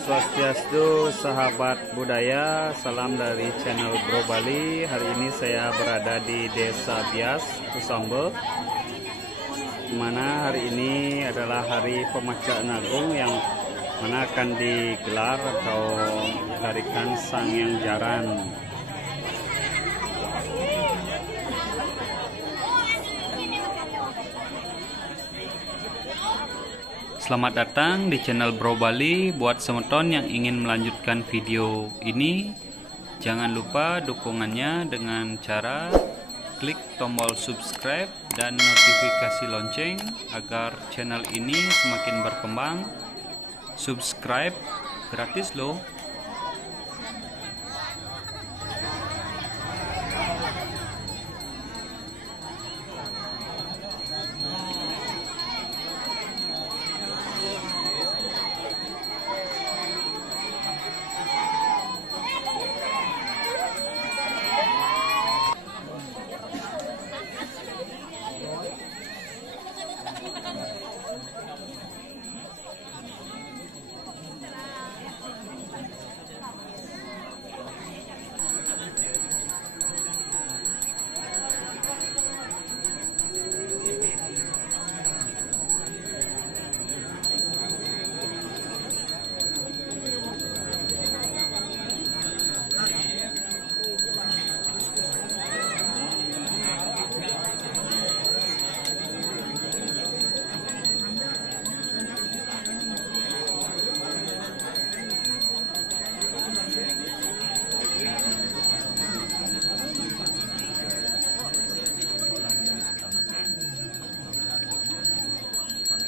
Swastiastu, sahabat budaya, salam dari channel Bro Bali. Hari ini saya berada di Desa Bias, Tusombo, mana hari ini adalah hari Pemacaan Agung yang mana akan digelar atau tarikan Sang Hyang Jaran. Selamat datang di channel Bro Bali. Buat semeton yang ingin melanjutkan video ini, jangan lupa dukungannya dengan cara klik tombol subscribe dan notifikasi lonceng agar channel ini semakin berkembang. Subscribe gratis loh.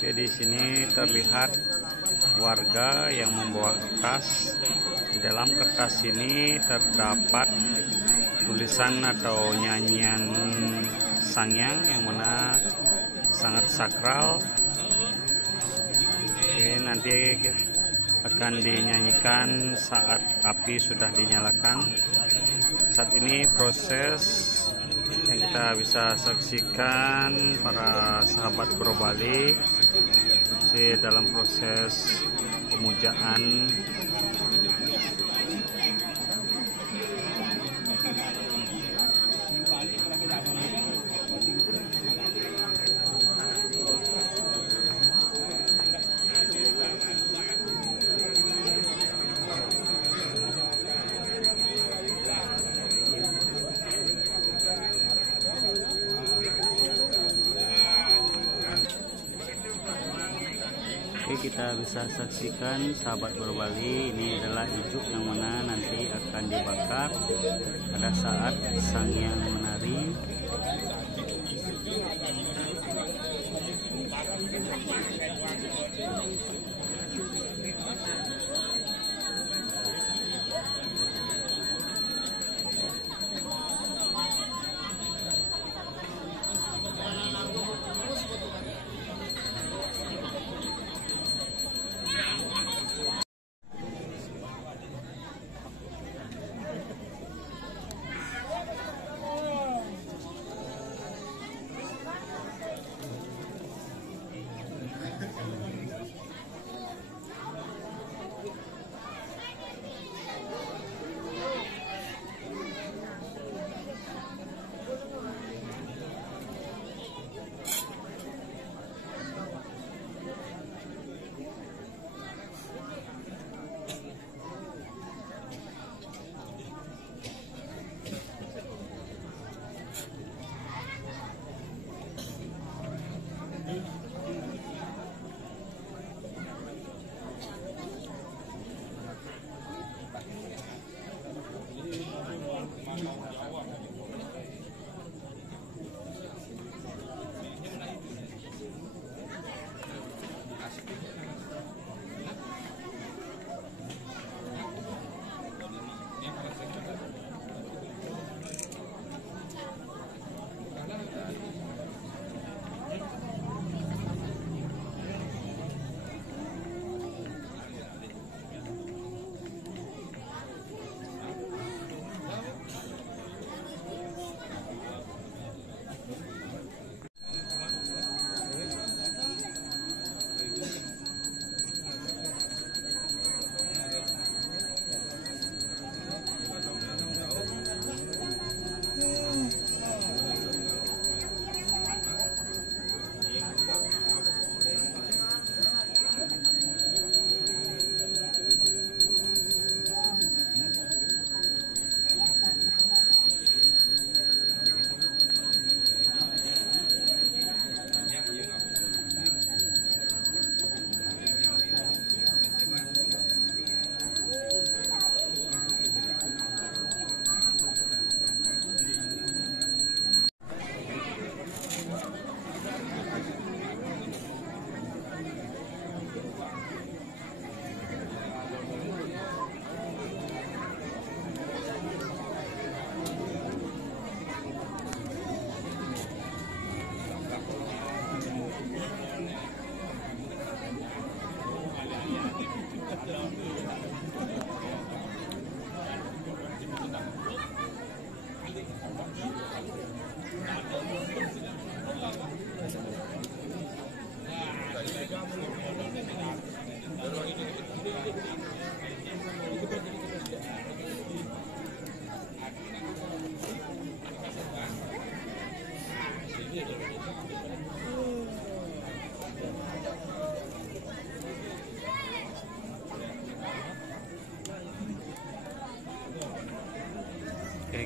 Oke, di sini terlihat warga yang membawa kertas. Di dalam kertas ini terdapat tulisan atau nyanyian Sangyang yang mana sangat sakral. Oke, nanti akan dinyanyikan saat api sudah dinyalakan. Saat ini proses yang kita bisa saksikan para sahabat Bro Bali masih dalam proses pemujaan. Oke, kita bisa saksikan sahabat Bro Bali, ini adalah ijuk yang mana nanti akan dibakar pada saat Sang Hyang menari.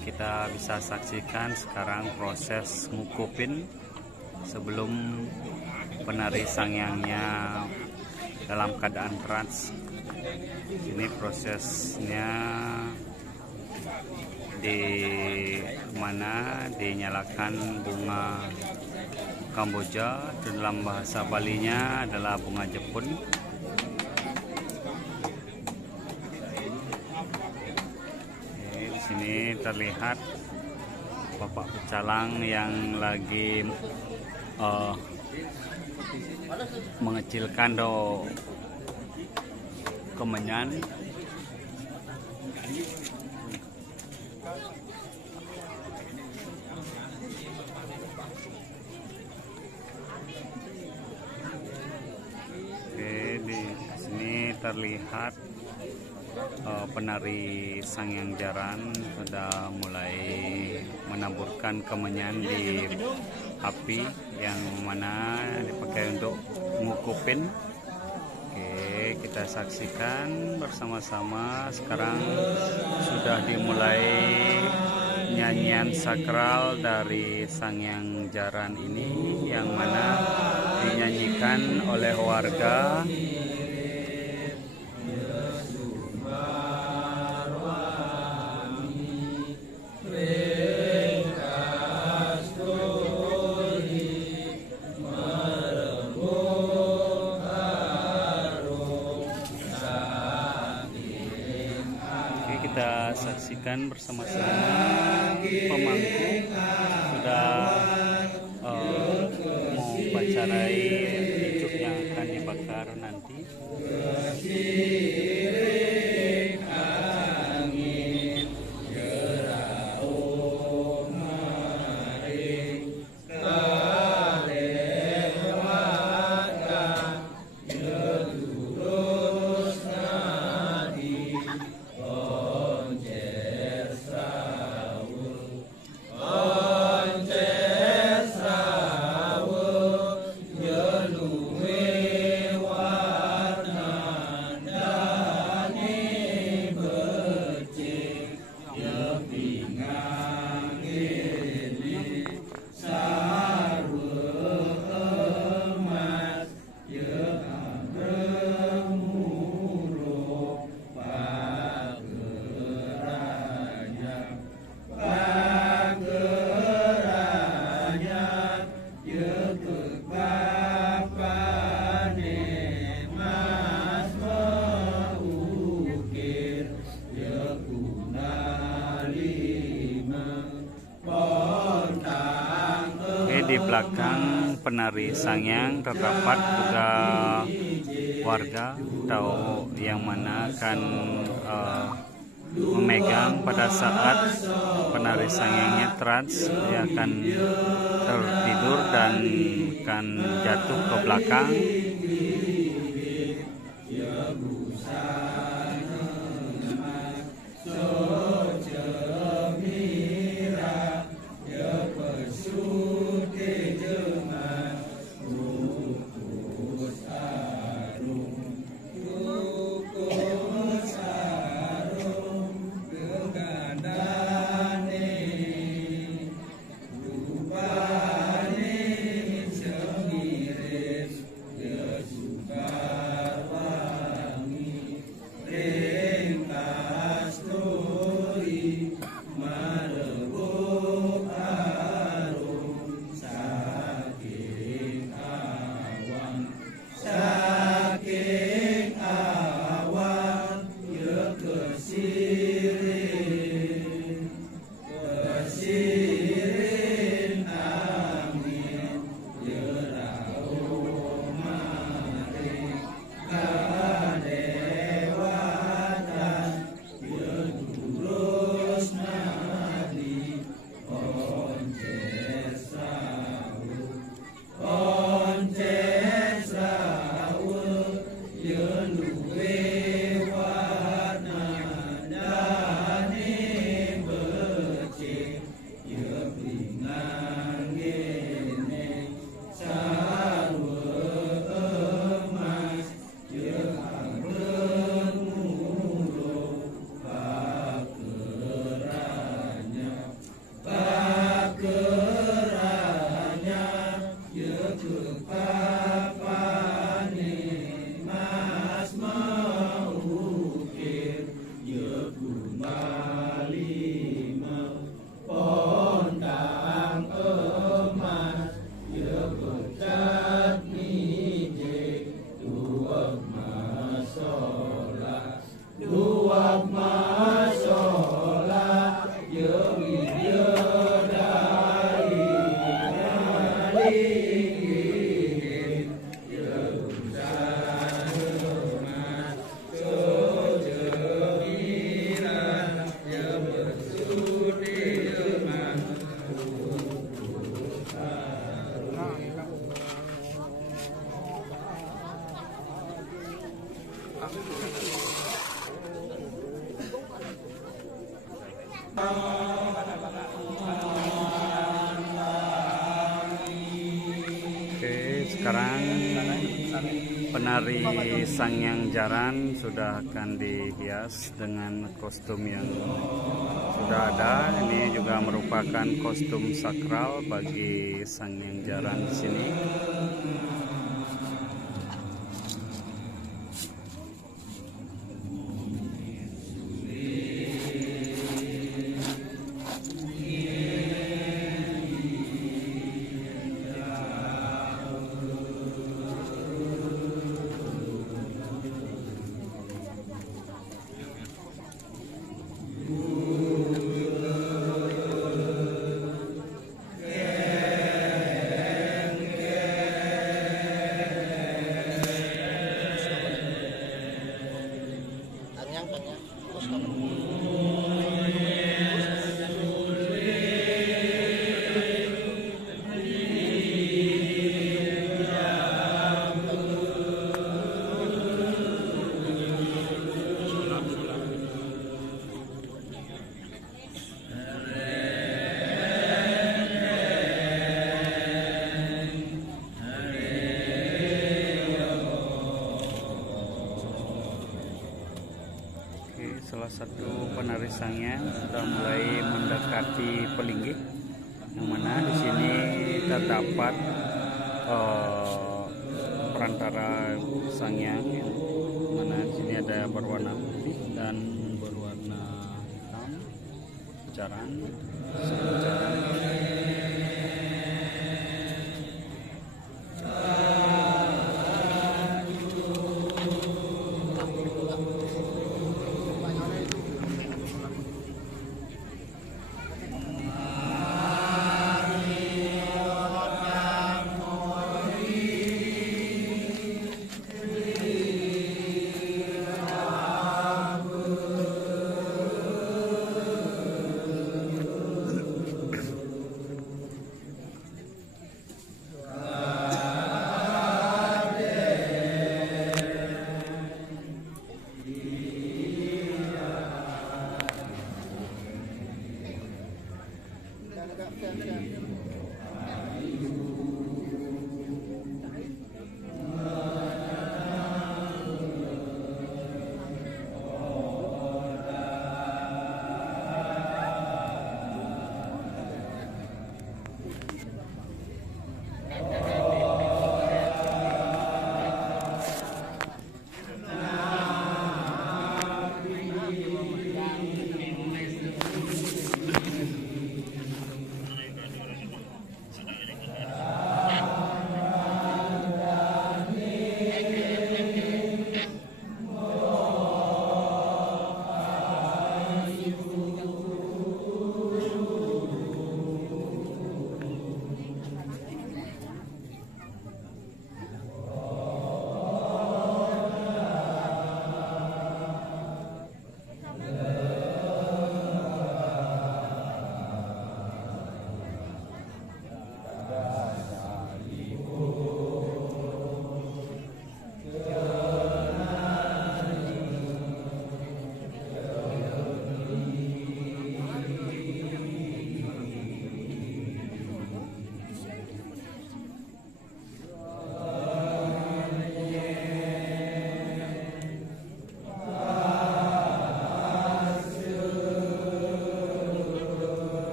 kita bisa saksikan sekarang proses ngukupin sebelum penari sangyangnya dalam keadaan trans. Ini prosesnya di mana dinyalakan bunga Kamboja, dalam bahasa Balinya adalah bunga Jepun. Di sini terlihat Bapak Pecalang yang lagi mengecilkan kemenyan. Oke, di sini terlihat penari Sangyang Jaran sudah mulai menaburkan kemenyan di api yang mana dipakai untuk ngukupin. Oke, kita saksikan bersama-sama. Sekarang sudah dimulai nyanyian sakral dari Sangyang Jaran ini, yang mana dinyanyikan oleh warga. Kita saksikan bersama-sama pemangku sudah membacarai ijuk yang akan dibakar nanti. Di belakang penari Sangyang terdapat juga warga atau yang mana akan memegang pada saat penari Sangyangnya trans. Dia akan tertidur dan akan jatuh ke belakang. sekarang penari Sangyang Jaran sudah akan dihias dengan kostum yang sudah ada. Ini juga merupakan kostum sakral bagi Sangyang Jaran di sini. Salah satu penari Sangyang sudah mulai mendekati Pelinggih, yang mana di sini terdapat perantara Sangyang, yang mana di sini ada berwarna putih dan berwarna hitam, jaran, jaran.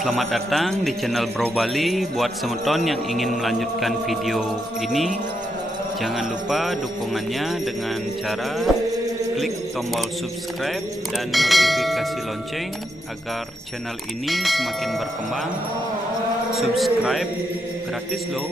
Selamat datang di channel Bro Bali. Buat semeton yang ingin melanjutkan video ini, jangan lupa dukungannya dengan cara klik tombol subscribe dan notifikasi lonceng agar channel ini semakin berkembang. Subscribe gratis loh.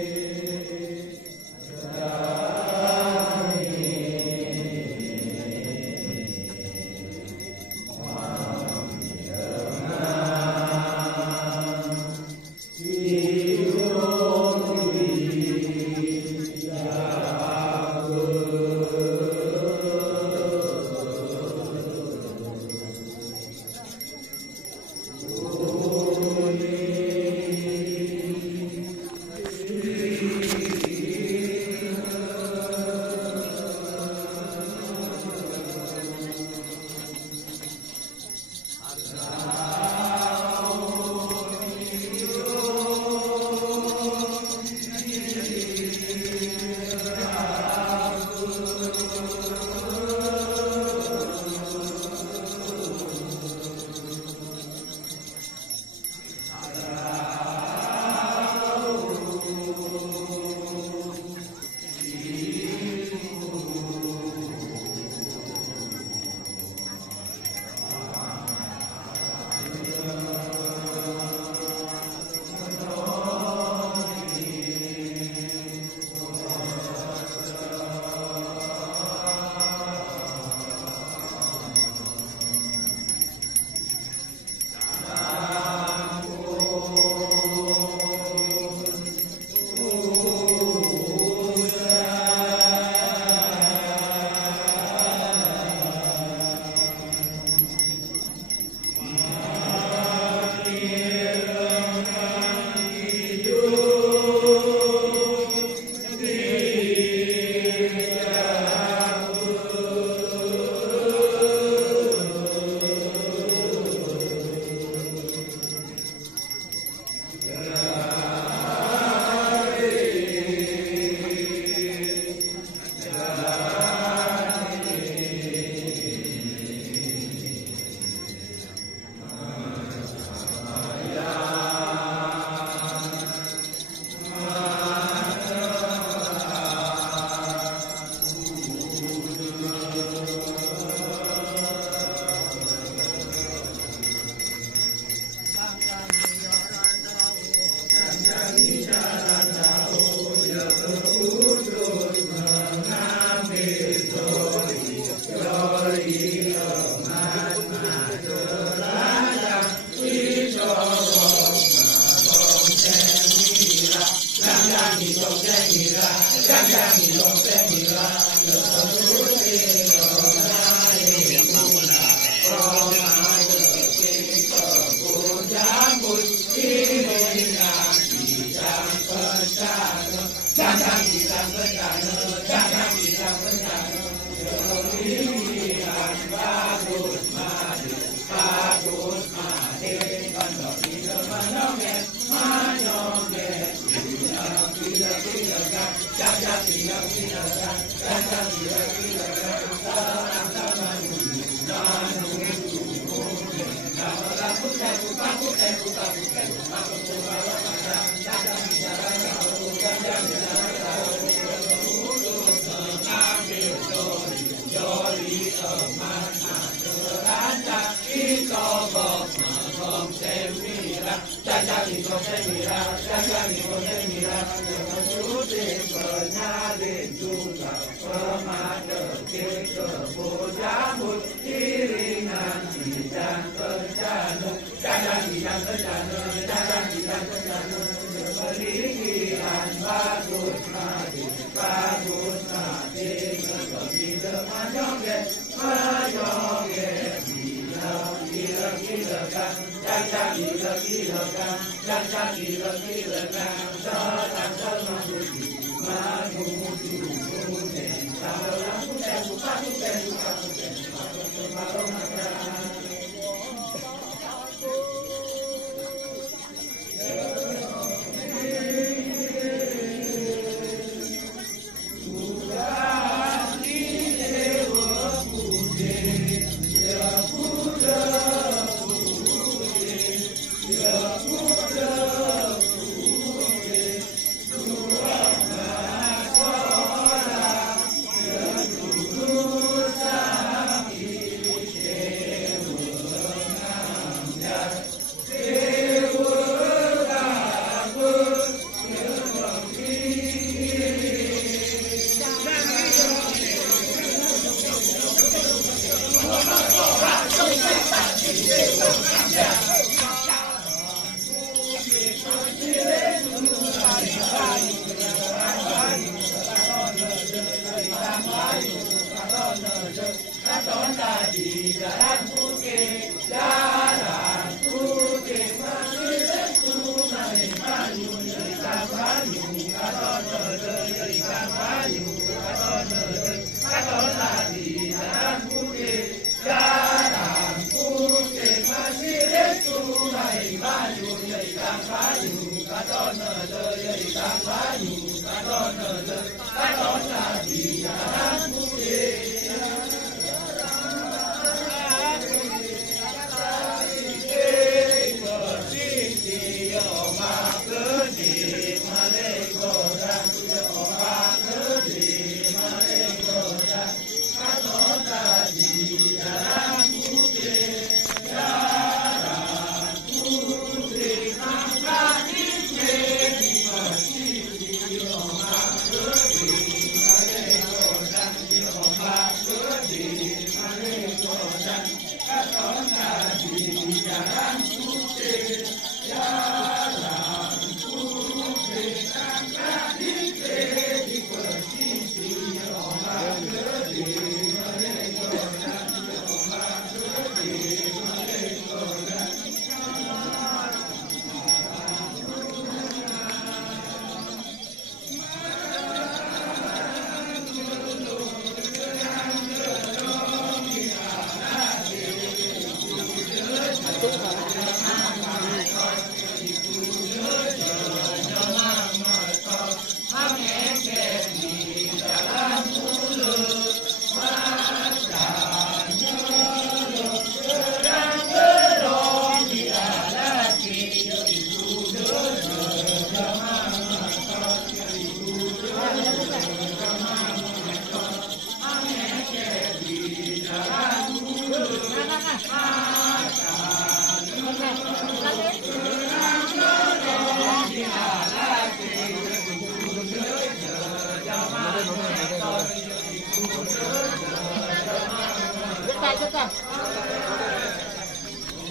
Yeah.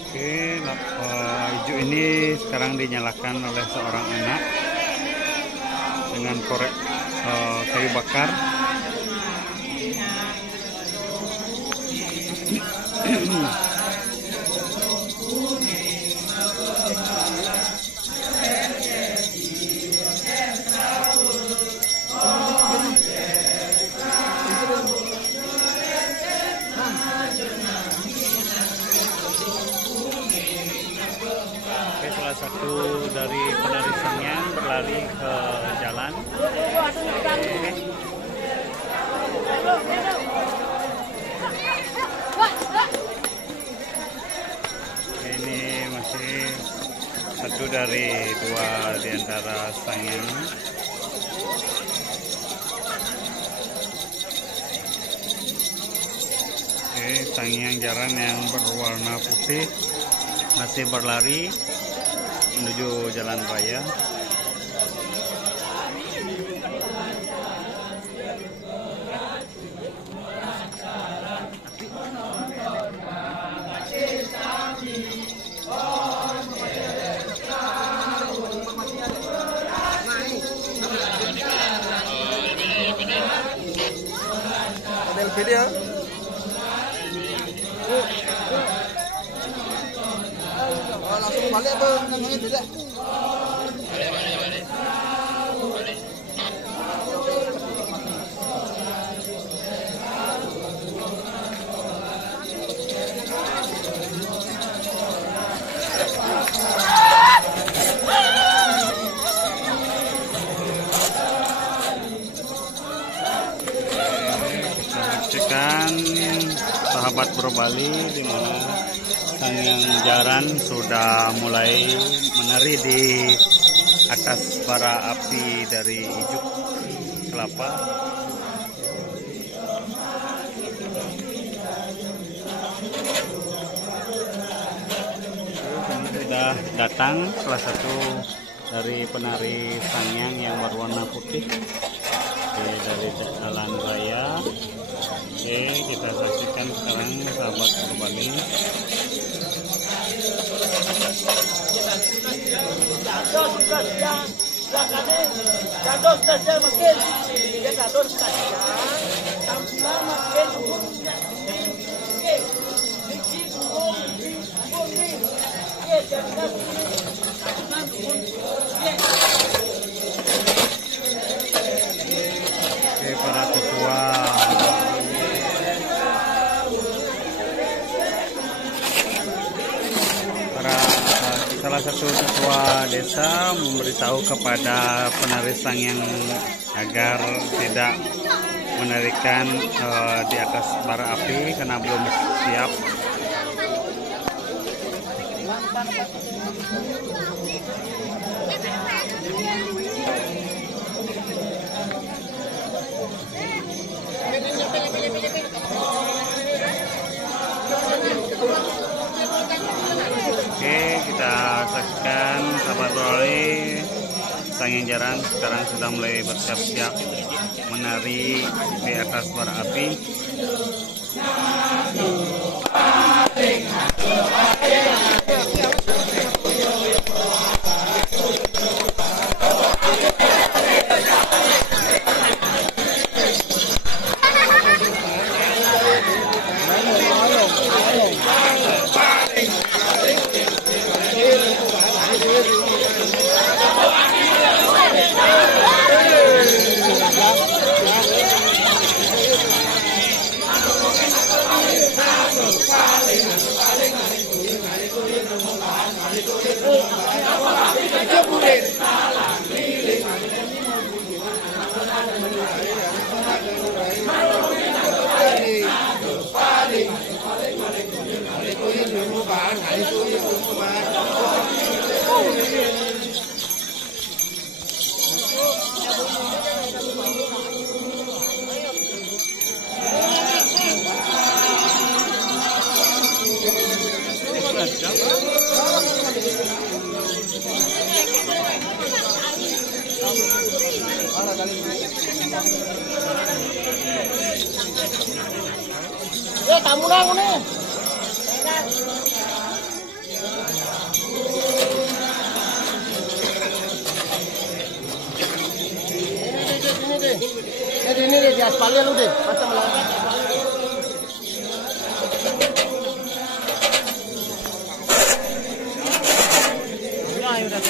Oke, hijau ini sekarang dinyalakan oleh seorang anak dengan korek kayu bakar. Salah satu dari penari Sangyang berlari ke jalan. Ini masih satu dari dua di antara Sangyang. Oke, Sangyang jaran yang berwarna putih masih berlari menuju jalan raya. Ambil video. Langsung balik apa nangis tidak? Saksikan sahabat Brobali di mana Sangyang Jaran sudah mulai menari di atas bara api dari ijuk kelapa. Ini sudah datang salah satu dari penari Sangyang yang berwarna putih dari jalan raya. Oke, kita saksikan sekarang sahabat Brobali. Oke, para tetua, salah satu ketua desa memberitahu kepada penari sangyang agar tidak menarikan di atas bara api karena belum siap. Oke, kita saksikan sahabat Brobali, Sangyang Jaran sekarang sudah mulai bersiap-siap menari di atas bara api. Ya, tamu nang nih. Ini deh di aspalnya lu deh, pasang lagi. Ya, udah.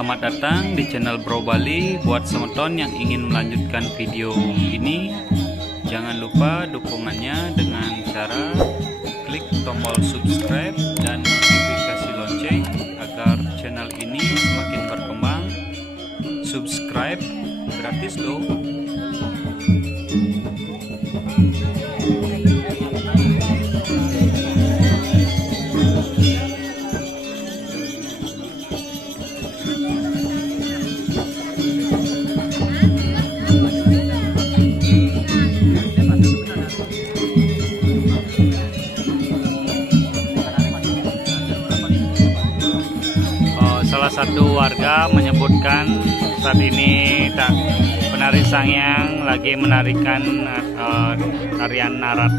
Selamat datang di channel Bro Bali. Buat semeton yang ingin melanjutkan video ini, jangan lupa dukungannya dengan cara klik tombol subscribe dan notifikasi lonceng agar channel ini semakin berkembang. Subscribe gratis loh. Salah satu warga menyebutkan saat ini penari Sangyang lagi menarikan tarian narat.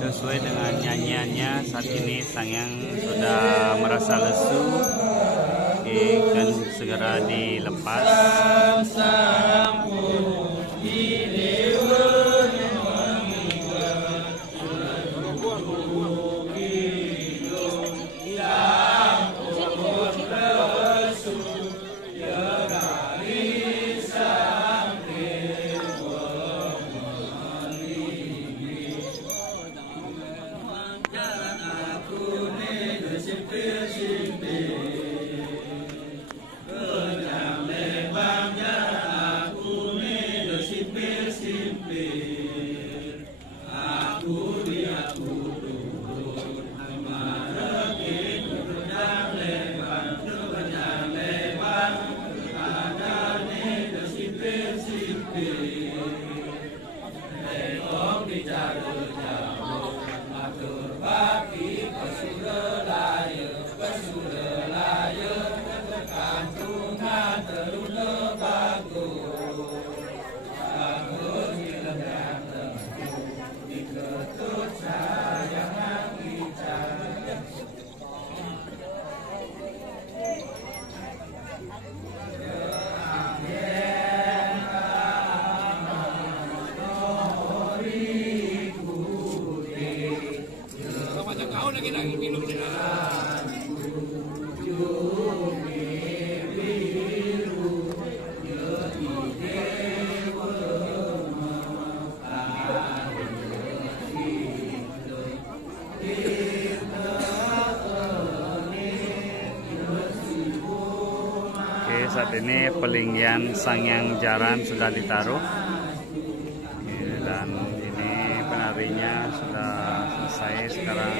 Sesuai dengan nyanyiannya, saat ini Sangyang sudah merasa lesu. Oke, kan segera dilepas. Oke, saat ini pelinggian Sangyang Jaran sudah ditaruh. Dan ini penarinya sudah selesai sekarang.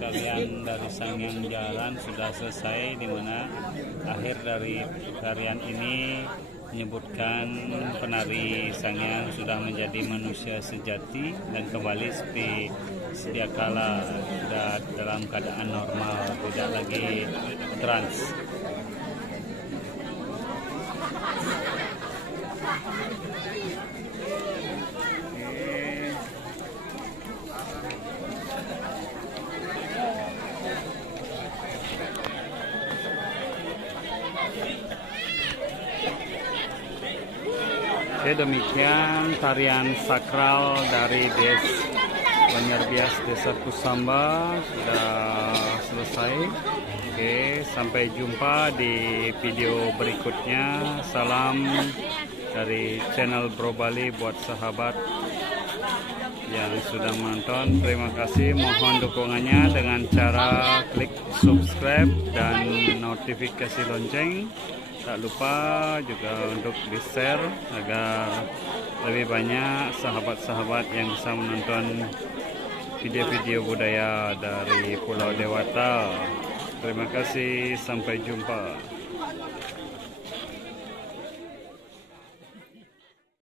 Tarian dari Sangyang Jaran sudah selesai, di mana akhir dari tarian ini menyebutkan penari Sangyang sudah menjadi manusia sejati dan kembali seperti sedia kala, sudah dalam keadaan normal, tidak lagi trans. Oke, demikian tarian sakral dari Banjarbias Desa Kusamba sudah selesai. Oke, sampai jumpa di video berikutnya. Salam dari channel Bro Bali buat sahabat yang sudah menonton. Terima kasih, mohon dukungannya dengan cara klik subscribe dan notifikasi lonceng. Tak lupa juga untuk di-share agar lebih banyak sahabat-sahabat yang bisa menonton video-video budaya dari Pulau Dewata. Terima kasih, sampai jumpa.